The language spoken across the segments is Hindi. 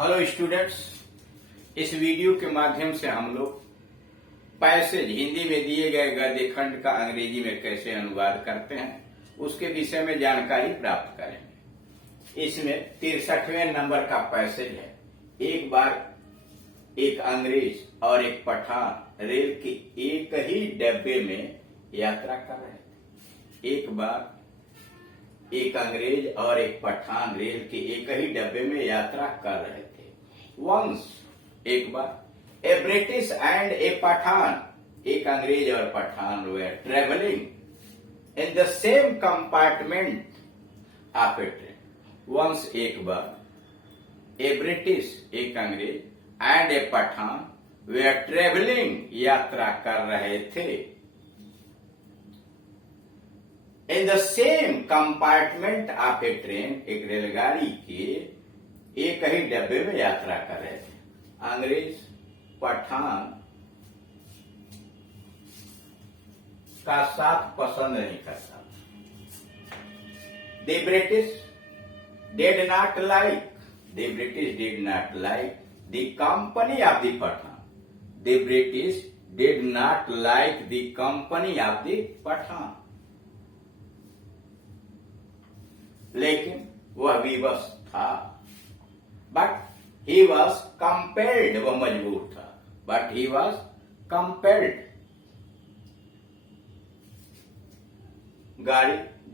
हेलो स्टूडेंट्स, इस वीडियो के माध्यम से हम लोग पैसेज हिंदी में दिए गए गद्य खंड का अंग्रेजी में कैसे अनुवाद करते हैं उसके विषय में जानकारी प्राप्त करेंगे। इसमें 63वें नंबर का पैसेज है। एक बार एक अंग्रेज और एक पठान रेल के एक ही डब्बे में यात्रा कर रहे थे। एक बार एक अंग्रेज और एक पठान रेल के एक ही डब्बे में यात्रा कर रहे थे। वंस एक बार a British and a Pathan, एक अंग्रेज और Pathan were travelling in the same compartment of a train. Once एक बार ए ब्रिटिश, एक अंग्रेज and a Pathan were travelling, यात्रा कर रहे थे। In the same compartment of a train, एक रेलगाड़ी के एक ही डब्बे में यात्रा कर रहे थे। अंग्रेज पठान का साथ पसंद नहीं करता। The British did not like, the British did not like the company of the Pathan. The British did not like the company of the Pathan. लेकिन वह विवश था, बट ही वॉज कंपेल्ड, वह मजबूर था, बट ही वॉज कंपेल्ड।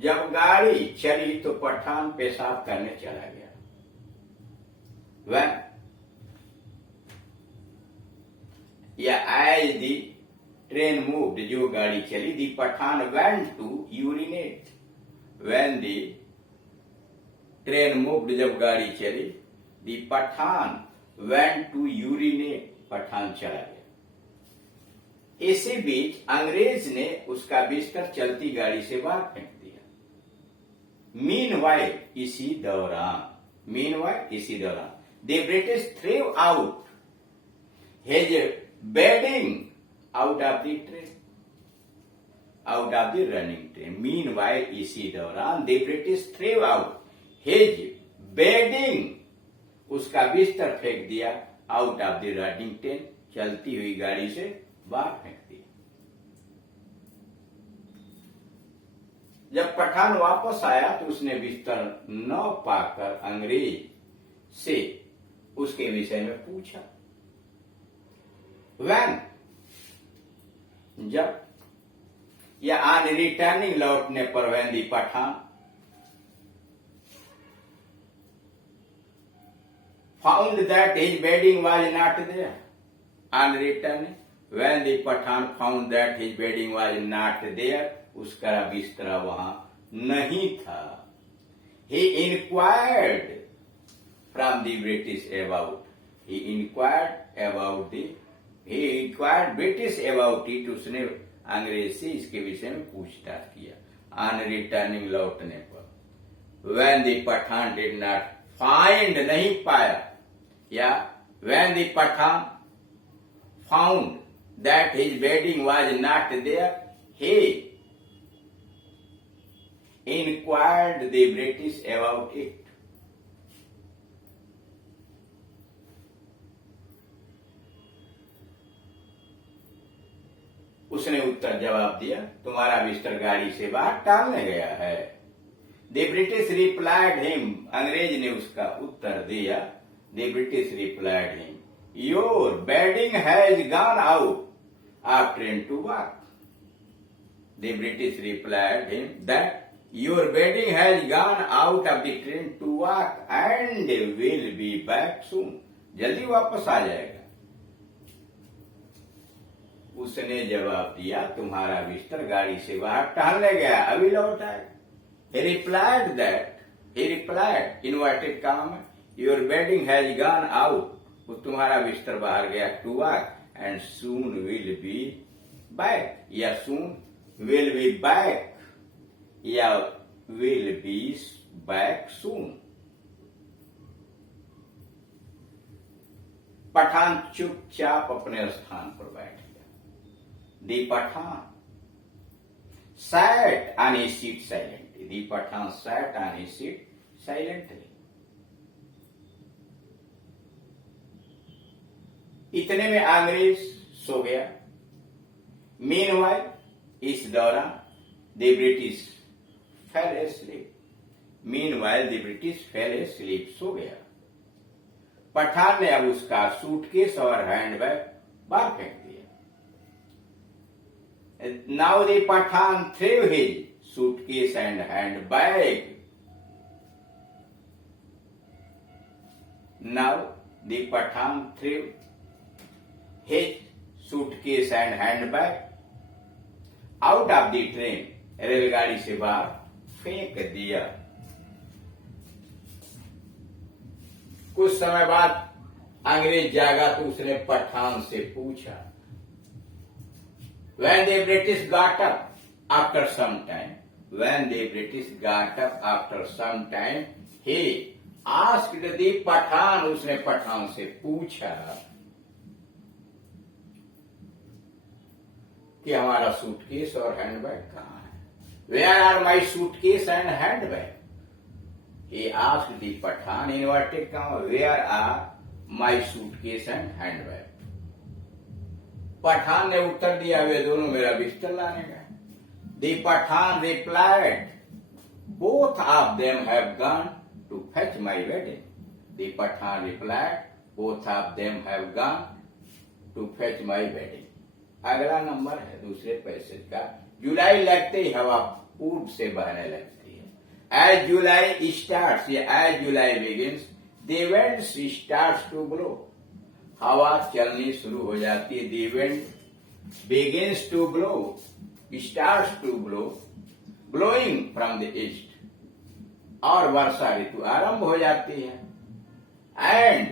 जब गाड़ी चली तो पठान पेशाब करने चला गया। When या एज दी ट्रेन मूव्ड, जो गाड़ी चली, the Pathan went to urinate. When the train moved, जब गाड़ी चली, the Pathan went to urinate, Pathan चला गया। इसी बीच अंग्रेज ने उसका बिस्तर चलती गाड़ी से बाहर फेंक दिया। मीनवाइल, इसी दौरान the British threw out his bedding out of the train, out of the running train. Meanwhile, इसी दौरान the British threw out his bedding, उसका बिस्तर फेंक दिया, out of the running train, चलती हुई गाड़ी से बाहर फेंक दिया। जब पठान वापस आया तो उसने बिस्तर न पाकर अंग्रेज से उसके विषय में पूछा। When, जब, या ऑन रिटर्निंग, लौटने पर, when the Pathan found that his bedding was not there. On returning, when the Pathan found that his bedding was not there, उसका बिस्तरा वहां नहीं था। He inquired from the British about, he inquired British about it, उसने अंग्रेज से इसके विषय में पूछताछ किया। On returning, लौटने पर, when the Pathan did not find, नहीं पाया, या when the Pathan found that his bedding was not there, he inquired the British about it. उसने उत्तर जवाब दिया, तुम्हारा बिस्तर गाड़ी से बाहर टालने गया है। The British replied him, अंग्रेज ने उसका उत्तर दिया। The British replied him, your bedding has gone out of train to work. The British replied him that your bedding has gone out of the train to work and will be back soon. जल्दी वापस आ जाएगा। उसने जवाब दिया, तुम्हारा बिस्तर गाड़ी से बाहर टहलने गया, अभी लौट आएगा। He replied, inverted comma, your bedding has gone out, वो तुम्हारा बिस्तर बाहर गया, to work, and soon will be back, या soon will be back, या will be back soon। Pathan चुपचाप अपने स्थान पर बैठ गया। दी Pathan sat on his seat silently. The Pathan sat on his seat silently. इतने में अंग्रेज सो गया। मीनवाइल, इस दौरान the British fell asleep. Meanwhile the British fell asleep, सो गया। पठान ने अब उसका सूटकेस और हैंडबैग बाहर फेंक दिया। Now the Pathan threw his suitcase and handbag. Now the Pathan threw his suitcase and handbag out of the train. रेलगाड़ी से बाहर फेंक दिया। कुछ समय बाद अंग्रेज जागा तो उसने पठान से पूछा, When the British got up after some time, when the British got up after some time, he asked the Pathan, उसने पठान से पूछा कि हमारा सूटकेस और हैंडबैग कहाँ है? Where are my suitcase and handbag? He asked the Pathan, inverted comma, where are my suitcase and handbag? Pathan ने उत्तर दिया, वे दोनों मेरा बिस्तर लाने गए। The Pathan replied, both of them have gone to fetch my wedding. The Pathan replied, both of them have gone to fetch my wedding. अगला नंबर है दूसरे पैसेज का। जुलाई लगते ही हवा पूर्व से बहने लगती है। As July starts, as July begins, the wind starts to blow. हवा चलनी शुरू हो जाती है। The wind begins to blow, starts to blow, blowing from the east. और वर्षा ऋतु आरंभ हो जाती है। And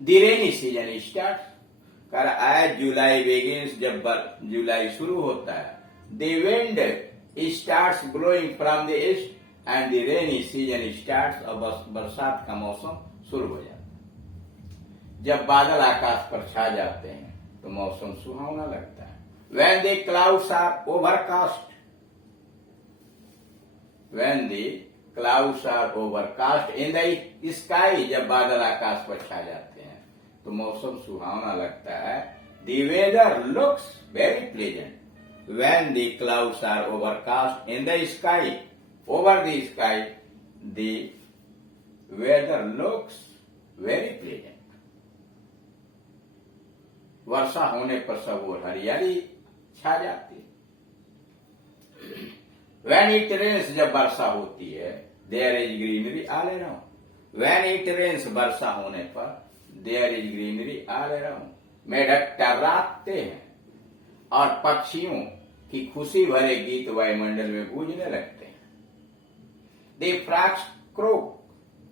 the rainy season starts. as July begins, जब जुलाई शुरू होता है, the wind starts blowing from the east and the rainy season starts. और बरसात का मौसम शुरू हो जाता है। जब बादल आकाश पर छा जाते हैं तो मौसम सुहावना लगता है। When the clouds are overcast, when the clouds are overcast in the sky, जब बादल आकाश पर छा जाते हैं तो मौसम सुहावना लगता है। The weather looks very pleasant when the clouds are overcast in the sky. Over the sky, the weather looks very pleasant. वर्षा होने पर सब और हरियाली छा जाती है। When it rains, जब वर्षा होती है, there is greenery all around. When it rains, वर्षा होने पर there is greenery all around. मेढक टर्राते हैं और पक्षियों की खुशी भरे गीत वायुमंडल में गूंजने लगते हैं। The frogs croak,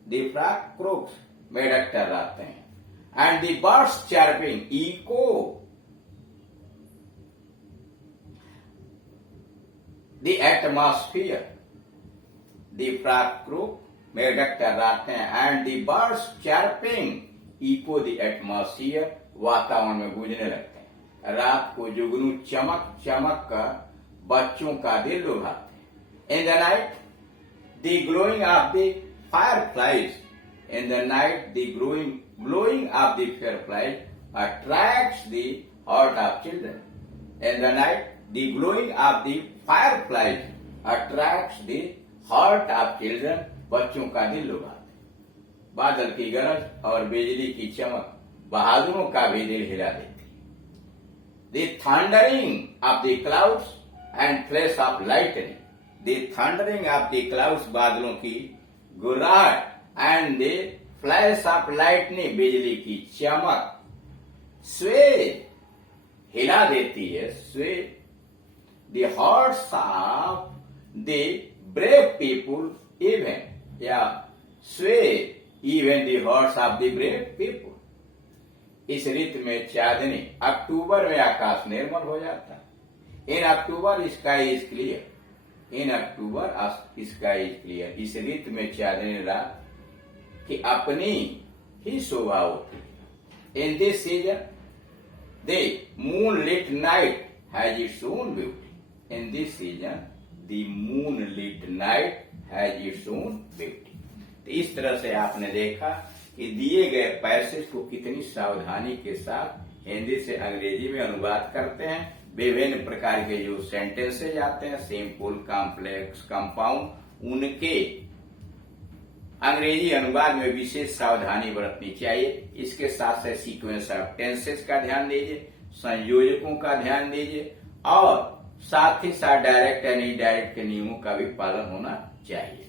the frog croaks, मेढक टर्राते हैं। And the birds chirping echo the atmosphere. The frog croak, मेढक टर्राते हैं, and the birds chirping echo the atmosphere, वातावरण में गूंजने लगते हैं। रात को जुगनू चमक चमक कर बच्चों का दिल लुभाते हैं। In the night, the glowing of the fireflies. In the night, the glowing of the fireflies attracts the heart of children. In the night, the glowing of the fireflies attracts the heart of children. बच्चों का दिल लुभाते। बादल की गरज और बिजली की चमक बहादुरों का भी दिल हिला देती। The thundering of the clouds and flash of lightning. The thundering of the clouds, बादलों की गुर्राहट, and the flash of lightning, बिजली की चमक, sway, हिला देती है, sway the hearts of the brave people, even, या sway even the hearts of the brave people. इस ऋतु में चांदनी, अक्टूबर में आकाश निर्मल हो जाता है। In October sky is clear, in October sky is clear. इस ऋतु में चांदनी रात की अपनी ही शोभा होती है। In this season the moon lit night has its own beauty. In this season the moon lit night has its own beauty. तो इस तरह से आपने देखा कि दिए गए पैसेज को कितनी सावधानी के साथ हिंदी से अंग्रेजी में अनुवाद करते हैं। विभिन्न प्रकार के जो सेंटेंसेज आते हैं, सिंपल, कॉम्प्लेक्स, कंपाउंड, उनके अंग्रेजी अनुवाद में विशेष सावधानी बरतनी चाहिए। इसके साथ साथ सीक्वेंस ऑफ टेंसेस का ध्यान दीजिए, संयोजकों का ध्यान दीजिए और साथ ही साथ डायरेक्ट एंड इनडायरेक्ट के नियमों का भी पालन होना चाहिए।